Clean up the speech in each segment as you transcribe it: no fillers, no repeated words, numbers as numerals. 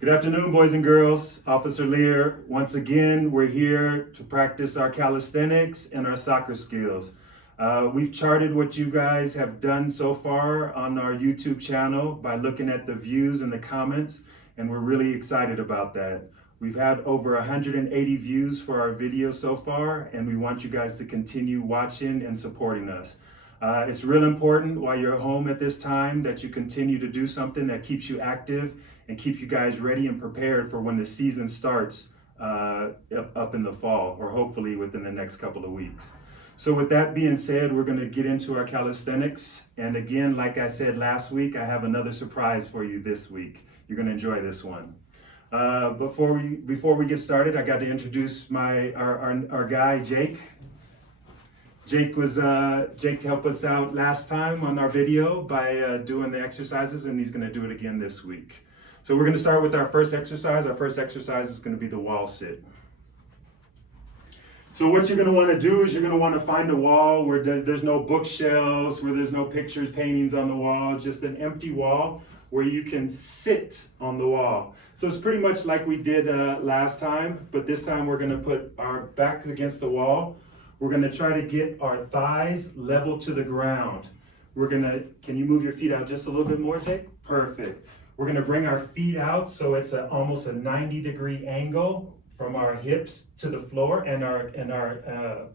Good afternoon, boys and girls. Officer Lear. Once again, we're here to practice our calisthenics and our soccer skills. We've charted what you guys have done so far on our YouTube channel by looking at the views and the comments, and we're really excited about that. We've had over 180 views for our video so far, and we want you guys to continue watching and supporting us. It's real important while you're home at this time that you continue to do something that keeps you active and keep you guys ready and prepared for when the season starts up in the fall, or hopefully within the next couple of weeks. So with that being said, we're going to get into our calisthenics. And again, like I said last week, I have another surprise for you this week. You're going to enjoy this one. Before we get started, I got to introduce our guy, Jake. Jake helped us out last time on our video by doing the exercises, and he's going to do it again this week. So we're going to start with our first exercise. Our first exercise is going to be the wall sit. So what you're going to want to do is you're going to want to find a wall where there's no bookshelves, where there's no pictures, paintings on the wall, just an empty wall where you can sit on the wall. So it's pretty much like we did last time, but this time we're going to put our backs against the wall. We're going to try to get our thighs level to the ground. Can you move your feet out just a little bit more, Jake? Perfect. We're going to bring our feet out so it's almost a 90-degree angle from our hips to the floor and our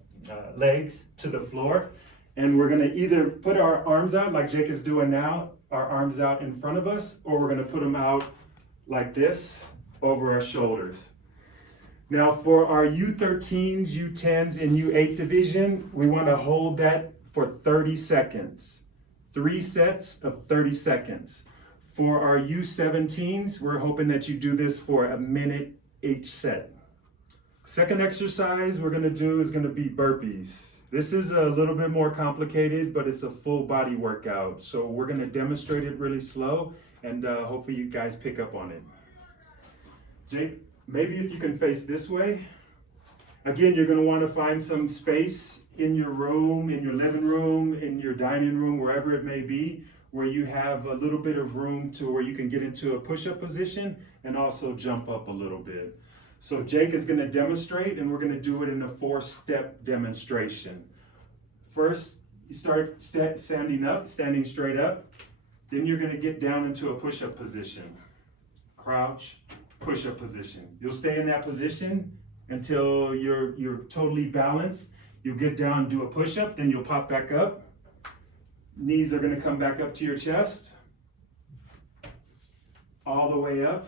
legs to the floor. And we're going to either put our arms out like Jake is doing now, our arms out in front of us, or we're going to put them out like this over our shoulders. Now for our U13s, U10s, and U8 division, we want to hold that for 30 seconds. 3 sets of 30 seconds. For our U17s, we're hoping that you do this for a minute each set. Second exercise we're going to do is going to be burpees. This is a little bit more complicated, but it's a full body workout. So we're going to demonstrate it really slow, and hopefully you guys pick up on it. Jake, maybe if you can face this way. Again, you're going to want to find some space in your room, in your living room, in your dining room, wherever it may be, where you have a little bit of room to where you can get into a push-up position and also jump up a little bit. So Jake is going to demonstrate, and we're going to do it in a 4-step demonstration. First, you start standing straight up. Then you're going to get down into a push-up position. Crouch, push-up position. You'll stay in that position until you're totally balanced. You'll get down, do a push-up, then you'll pop back up. Knees are going to come back up to your chest. All the way up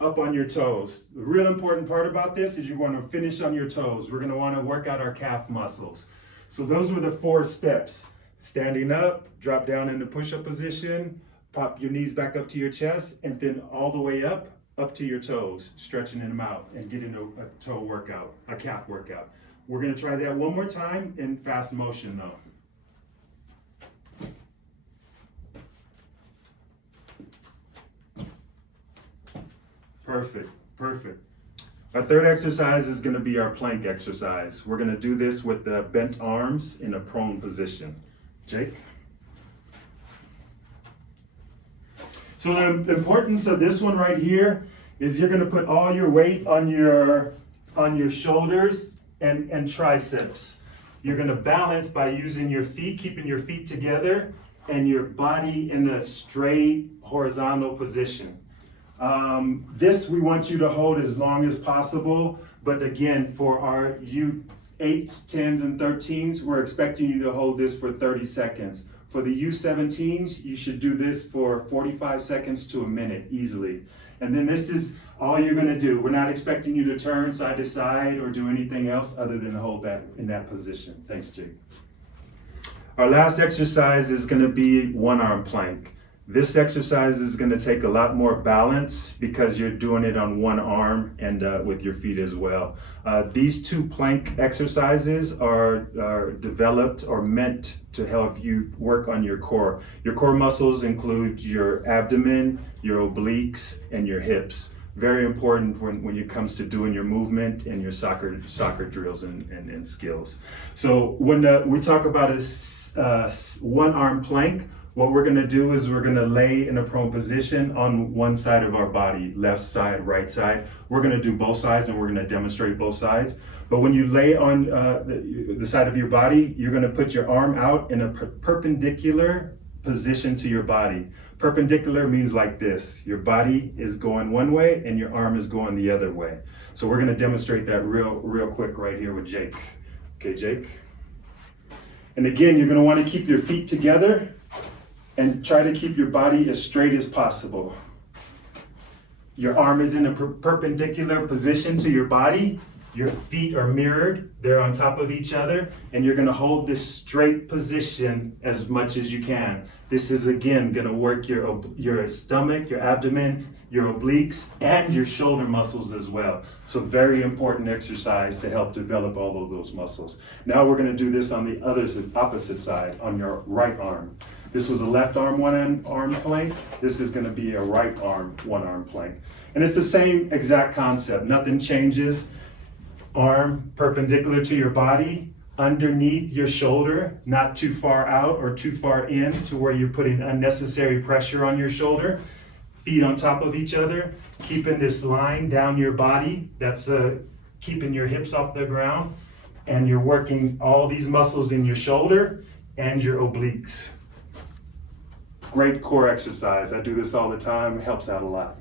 on your toes. The real important part about this is you want to finish on your toes. We're going to want to work out our calf muscles. So those were the 4 steps. Standing up, drop down into push-up position, pop your knees back up to your chest, and then all the way up to your toes, stretching them out and getting a toe workout, a calf workout. We're going to try that one more time in fast motion though. Perfect. Our third exercise is going to be our plank exercise. We're going to do this with the bent arms in a prone position. Jake? So the importance of this one right here is you're going to put all your weight on your shoulders and triceps. You're going to balance by using your feet, keeping your feet together, and your body in a straight horizontal position. This we want you to hold as long as possible, but again, for our U8s, 10s, and 13s, we're expecting you to hold this for 30 seconds. For the U17s, you should do this for 45 seconds to a minute easily. And then this is all you're going to do. We're not expecting you to turn side to side or do anything else other than hold that in that position. Thanks, Jake. Our last exercise is going to be one-arm plank. This exercise is going to take a lot more balance because you're doing it on one arm and with your feet as well. These 2 plank exercises are developed or meant to help you work on your core. Your core muscles include your abdomen, your obliques, and your hips. Very important when it comes to doing your movement and your soccer drills and skills. So when we talk about a one-arm plank, What we're gonna do is we're gonna lay in a prone position on one side of our body, left side, right side. We're gonna do both sides and we're gonna demonstrate both sides. But when you lay on the side of your body, you're gonna put your arm out in a perpendicular position to your body. Perpendicular means like this. Your body is going one way and your arm is going the other way. So we're gonna demonstrate that real quick right here with Jake. Okay, Jake? And again, you're gonna wanna keep your feet together and try to keep your body as straight as possible. Your arm is in a perpendicular position to your body. Your feet are mirrored, they're on top of each other, and you're gonna hold this straight position as much as you can. This is again gonna work your stomach, your abdomen, your obliques, and your shoulder muscles as well. So very important exercise to help develop all of those muscles. Now we're gonna do this on the opposite side, on your right arm. This was a left arm, one arm plank. This is gonna be a right arm, one arm plank. And it's the same exact concept, nothing changes. Arm perpendicular to your body, underneath your shoulder, not too far out or too far in to where you're putting unnecessary pressure on your shoulder. Feet on top of each other, keeping this line down your body. That's keeping your hips off the ground. And you're working all these muscles in your shoulder and your obliques. Great core exercise. I do this all the time, it helps out a lot.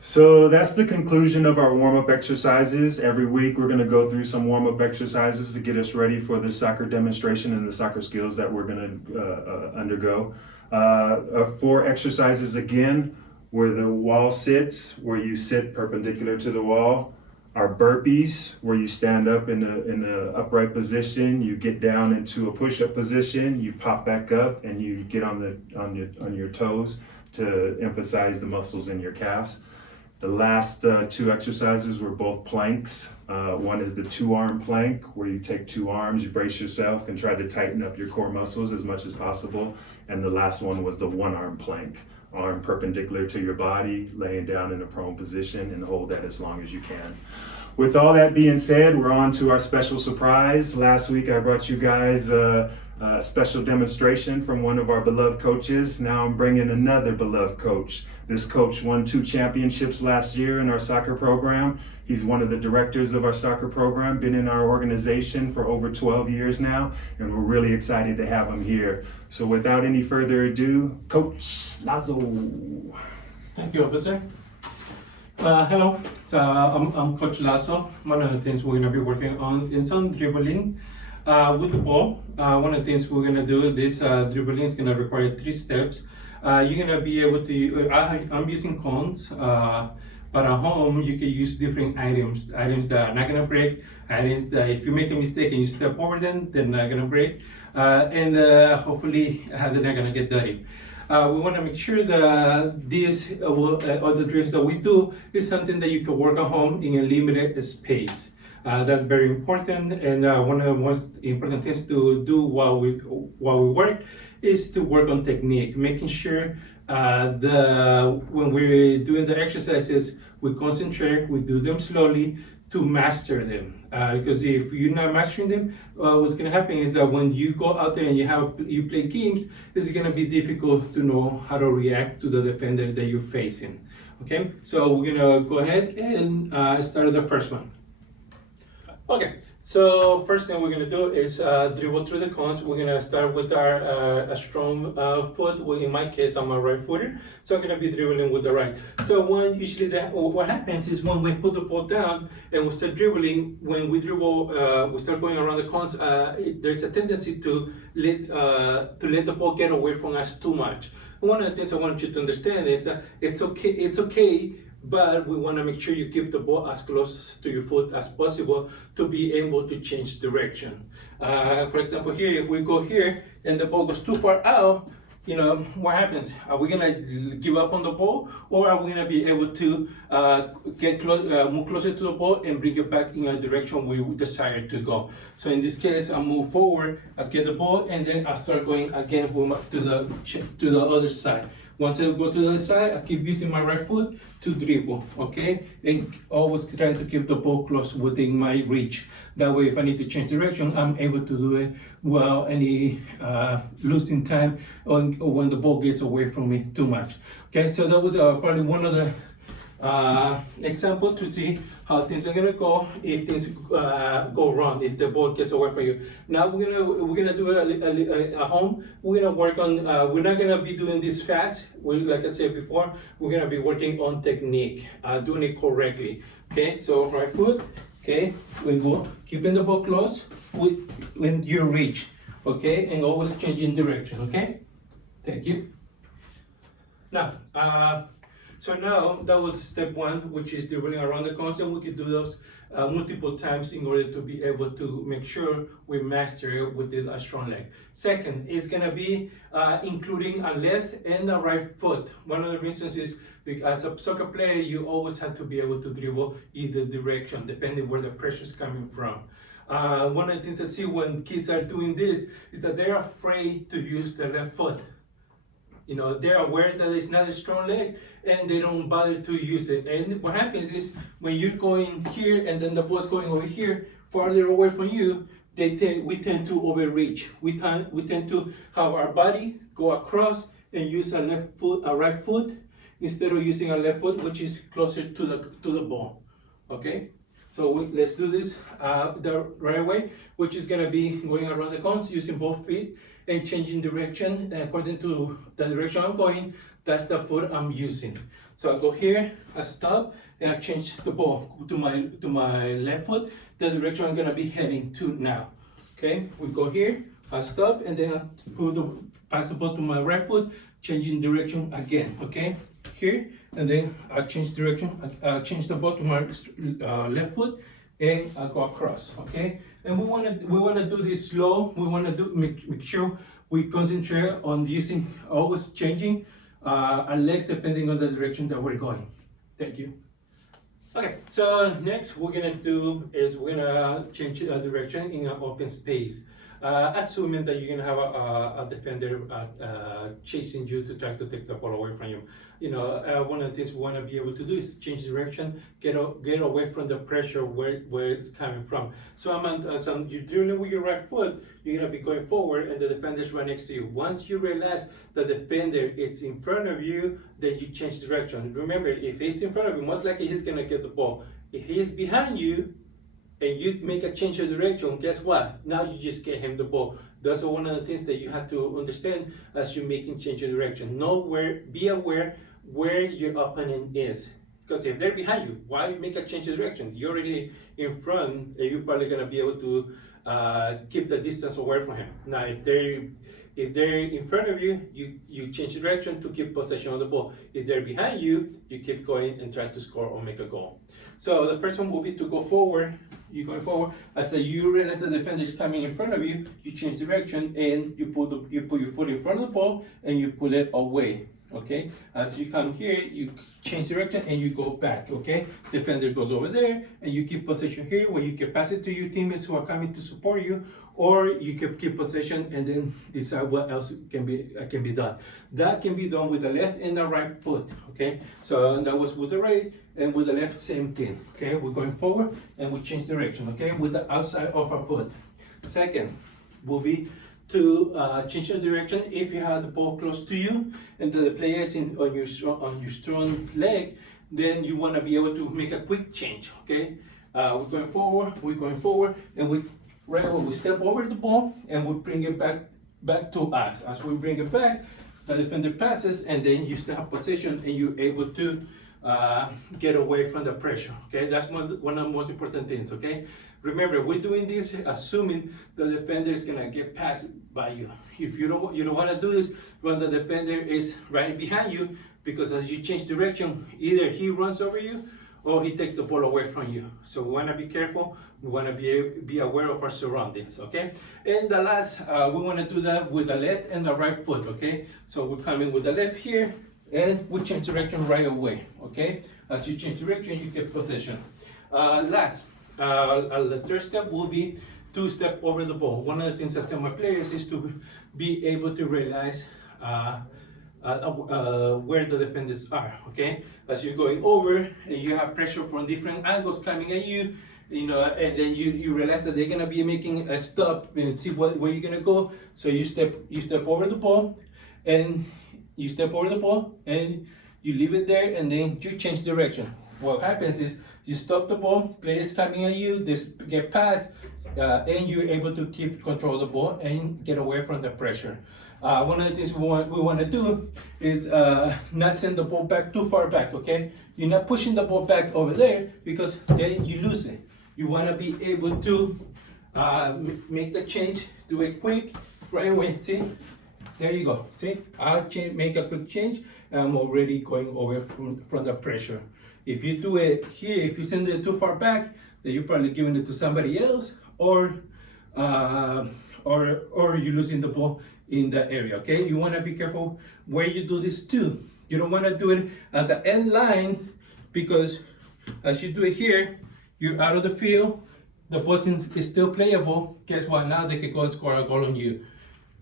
So that's the conclusion of our warm-up exercises. Every week we're going to go through some warm-up exercises to get us ready for the soccer demonstration and the soccer skills that we're going to undergo. 4 exercises again, where the wall sits, where you sit perpendicular to the wall. Our burpees, where you stand up in the upright position, you get down into a push-up position, you pop back up, and you get on your toes to emphasize the muscles in your calves. The last 2 exercises were both planks. One is the 2-arm plank, where you take 2 arms, you brace yourself and try to tighten up your core muscles as much as possible. And the last one was the 1-arm plank. Arm perpendicular to your body, laying down in a prone position, and hold that as long as you can. With all that being said, we're on to our special surprise. Last week I brought you guys a special demonstration from one of our beloved coaches. Now I'm bringing another beloved coach. This coach won 2 championships last year in our soccer program. He's one of the directors of our soccer program, been in our organization for over 12 years now, and we're really excited to have him here. So without any further ado, Coach Lazo. Thank you, Officer. Hello, I'm Coach Lazo. One of the things we're going to be working on is some dribbling with the ball. One of the things we're going to do, this dribbling is going to require 3 steps. You're gonna be able to, I'm using cones, but at home you can use different items that are not gonna break, items that if you make a mistake and you step over them, they're not gonna break, and hopefully they're not gonna get dirty. We wanna make sure that these, all the drills that we do is something that you can work at home in a limited space. That's very important, and one of the most important things to do while we work is to work on technique, making sure when we're doing the exercises, we concentrate, we do them slowly to master them. Because if you're not mastering them, what's going to happen is that when you go out there and you play games, it's going to be difficult to know how to react to the defender that you're facing. Okay, so we're going to go ahead and start the first one. Okay, so first thing we're gonna do is dribble through the cones. We're gonna start with our a strong foot. Well, in my case, I'm a right footer, so I'm gonna be dribbling with the right. So what happens is when we put the ball down and we start dribbling, when we dribble, we start going around the cones. There's a tendency to let the ball get away from us too much. One of the things I want you to understand is that it's okay. But we want to make sure you keep the ball as close to your foot as possible to be able to change direction. For example, here, if we go here and the ball goes too far out, you know, what happens? Are we going to give up on the ball, or are we going to be able to move closer to the ball and bring it back in a direction we desire to go? So in this case, I move forward, I get the ball, and then I start going again to the other side. Once I go to the other side, I keep using my right foot to dribble, okay? And always trying to keep the ball close within my reach. That way, if I need to change direction, I'm able to do it without any losing time or when the ball gets away from me too much. Okay, so that was probably one of the example to see how things are gonna go if things go wrong, if the ball gets away from you. Now we're gonna do it at home. We're gonna work on. We're not gonna be doing this fast. Like I said before, we're gonna be working on technique, doing it correctly. Okay, so right foot. Okay, we go keeping the ball close when you reach. Okay, and always changing direction. Okay, thank you. Now. So now that was step one, which is dribbling around the console. We can do those multiple times in order to be able to make sure we master it with a strong leg. Second, it's gonna be including a left and a right foot. One of the reasons is because as a soccer player, you always have to be able to dribble either direction, depending where the pressure is coming from. One of the things I see when kids are doing this is that they're afraid to use the left foot. You know, they're aware that it's not a strong leg and they don't bother to use it. And what happens is when you're going here and then the ball's going over here, farther away from you, we tend to overreach. We tend to have our body go across and use a right foot instead of using a left foot, which is closer to the ball. Okay? So let's do this the right way, which is gonna be going around the cones using both feet and changing direction according to the direction I'm going. That's the foot I'm using. So I go here, I stop, and I change the ball to my left foot, the direction I'm gonna be heading to now. Okay, we go here, I stop, and then I pass the ball to my right foot, changing direction again. Okay, here, and then I change direction. I change the ball to my left foot, and I go across. Okay, and we wanna do this slow. We wanna make sure we concentrate on using always changing our legs depending on the direction that we're going. Thank you. Okay, so next we're gonna do is we're gonna change direction in an open space. Assuming that you're gonna have a defender chasing you to try to take the ball away from you. You know, one of the things we want to be able to do is change direction, get away from the pressure where it's coming from. So you're dribbling with your right foot, you're gonna be going forward, and the defender's right next to you. Once you realize the defender is in front of you, then you change direction. Remember, if it's in front of you, most likely he's gonna get the ball. If he's behind you, and you make a change of direction, guess what? Now you just get him the ball. That's one of the things that you have to understand as you're making change of direction. Be aware where your opponent is. Because if they're behind you, why make a change of direction? You're already in front, and you're probably gonna be able to keep the distance away from him. Now, if they're in front of you, you change direction to keep possession of the ball. If they're behind you, you keep going and try to score or make a goal. So the first one will be to go forward. You're going forward. After you realize the defender is coming in front of you, you change direction and you put your foot in front of the ball and you pull it away. Okay, as you come here, you change direction and you go back. Okay, defender goes over there and you keep possession here where you can pass it to your teammates who are coming to support you, or you can keep possession and then decide what else can be done. That can be done with the left and the right foot. Okay, so that was with the right, and with the left, same thing. Okay, we're going forward and we change direction. Okay, with the outside of our foot. Second will be to change your direction if you have the ball close to you and the player is on your strong leg, then you want to be able to make a quick change. Okay, we're going forward, and we step over the ball and we bring it back to us. As we bring it back, the defender passes, and then you still have possession and you're able to get away from the pressure. Okay, that's one of the most important things. Okay, remember, we're doing this assuming the defender is gonna get passed by you. If you don't want to do this when the defender is right behind you, because as you change direction, either he runs over you or he takes the ball away from you. So we want to be careful. We want to be aware of our surroundings. Okay, and the last, we want to do that with the left and the right foot. Okay, so we're coming with the left here, and we change direction right away. Okay, as you change direction, you get possession. The third step will be to step over the ball. One of the things I tell my players is to be able to realize where the defenders are. Okay, as you're going over and you have pressure from different angles coming at you, and then you realize that they're gonna be making a stop and see where you're gonna go. So you step over the ball, and you leave it there, and then you change direction. What happens is you stop the ball, players coming at you, they get past, and you're able to keep control of the ball and get away from the pressure. One of the things we want to do is not send the ball back too far back, okay? You're not pushing the ball back over there because then you lose it. You want to be able to make the change, do it quick, right away, see? There you go, see? I'll make a quick change, and I'm already going away from the pressure. If you do it here, if you send it too far back, then you're probably giving it to somebody else, or you're losing the ball in that area, okay? You want to be careful where you do this too. You don't want to do it at the end line, because as you do it here, you're out of the field, the person is still playable. Guess what? Now they can go and score a goal on you.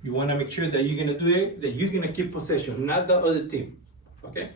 You want to make sure that you're going to do it, that you're going to keep possession, not the other team, okay?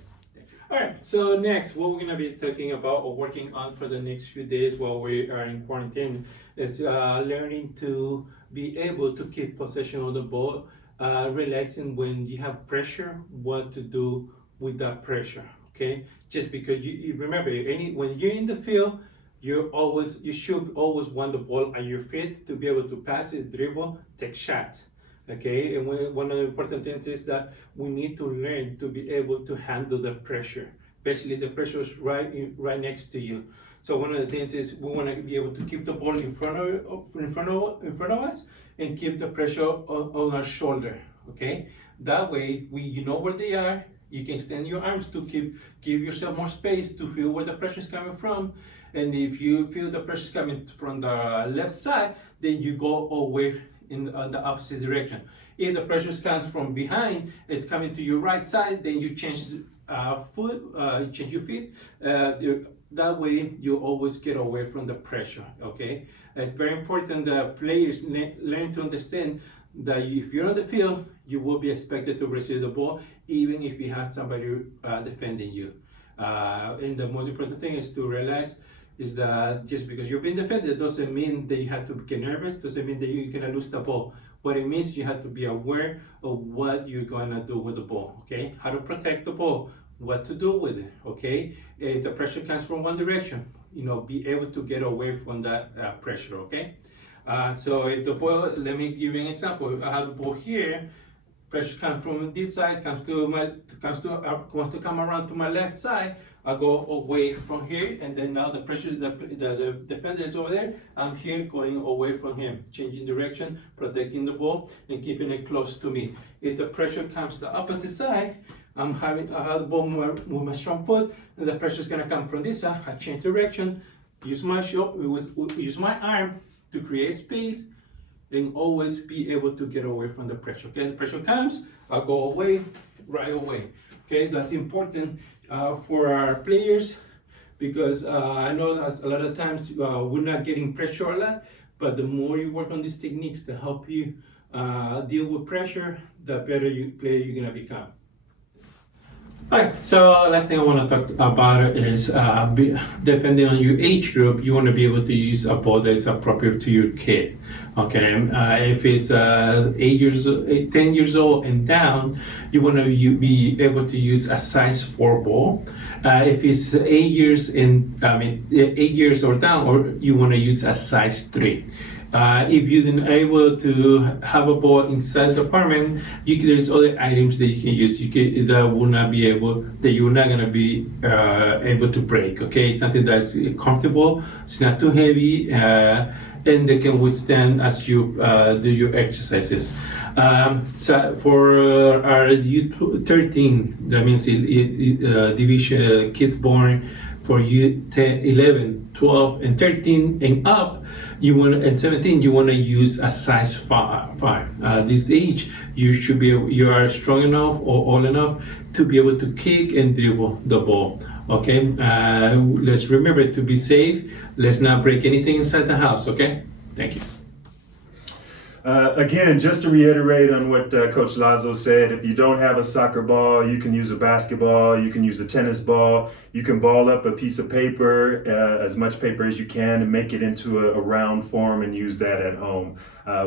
All right, so next, what we're going to be talking about or working on for the next few days while we are in quarantine is learning to be able to keep possession of the ball, realizing when you have pressure, what to do with that pressure, okay? Just because you remember, when you're in the field, you should always want the ball at your feet to be able to pass it, dribble, take shots. Okay, and one of the important things is that we need to learn to be able to handle the pressure, especially the pressure is right next to you. So one of the things is we want to be able to keep the ball in front of us and keep the pressure on our shoulder. Okay, that way you know where they are. You can extend your arms to give yourself more space to feel where the pressure is coming from. And if you feel the pressure is coming from the left side, then you go away in the opposite direction. If the pressure comes from behind, it's coming to your right side, then you change you change your feet. That way you always get away from the pressure, okay? It's very important that players learn to understand that if you're on the field, you will be expected to receive the ball, even if you have somebody defending you. And the most important thing is to realize is that just because you're being defended doesn't mean that you have to get nervous, doesn't mean that you're gonna lose the ball. What it means, you have to be aware of what you're gonna do with the ball, okay? How to protect the ball, what to do with it, okay? If the pressure comes from one direction, be able to get away from that pressure, okay? So if the ball, let me give you an example. I have the ball here, pressure comes from this side, wants to come around to my left side. I go away from here, and then now the pressure, the defender is over there. I'm here going away from him, changing direction, protecting the ball, and keeping it close to me. If the pressure comes the opposite side, I have the ball move my strong foot, and the pressure is gonna come from this side. I change direction, use my arm to create space, and always be able to get away from the pressure. Okay, the pressure comes, I'll go away, right away. Okay, that's important for our players, because I know that a lot of times we're not getting pressure a lot, but the more you work on these techniques to help you deal with pressure, the better player you're gonna become. Alright, so last thing I want to talk about is depending on your age group, you want to be able to use a ball that is appropriate to your kid. Okay, if it's 10 years old and down, you want to be able to use a size 4 ball. If it's 8 years or down, or you want to use a size 3. If you're not able to have a ball inside the apartment, there's other items that you can use. That you're not gonna be able to break. Okay, it's something that's comfortable. It's not too heavy, and they can withstand as you do your exercises. So for our U13, that means division kids born for U10, 11, 12, and 13 and up, and 17, you want to use a size 5. This age, you are strong enough or old enough to be able to kick and dribble the ball. Okay, let's remember to be safe. Let's not break anything inside the house. Okay, thank you. Again, just to reiterate on what Coach Lazo said, if you don't have a soccer ball, you can use a basketball, you can use a tennis ball, you can ball up a piece of paper, as much paper as you can, and make it into a round form and use that at home.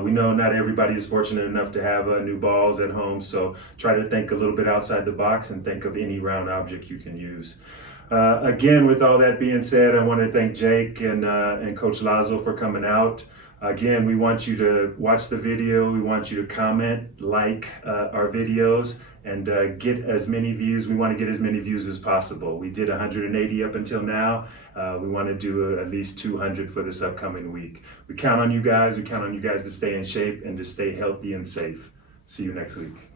We know not everybody is fortunate enough to have new balls at home, so try to think a little bit outside the box and think of any round object you can use. Again, with all that being said, I want to thank Jake and Coach Lazo for coming out. Again, we want you to watch the video. We want you to comment, like our videos, and get as many views. We want to get as many views as possible. We did 180 up until now. We want to do at least 200 for this upcoming week. We count on you guys. We count on you guys to stay in shape and to stay healthy and safe. See you next week.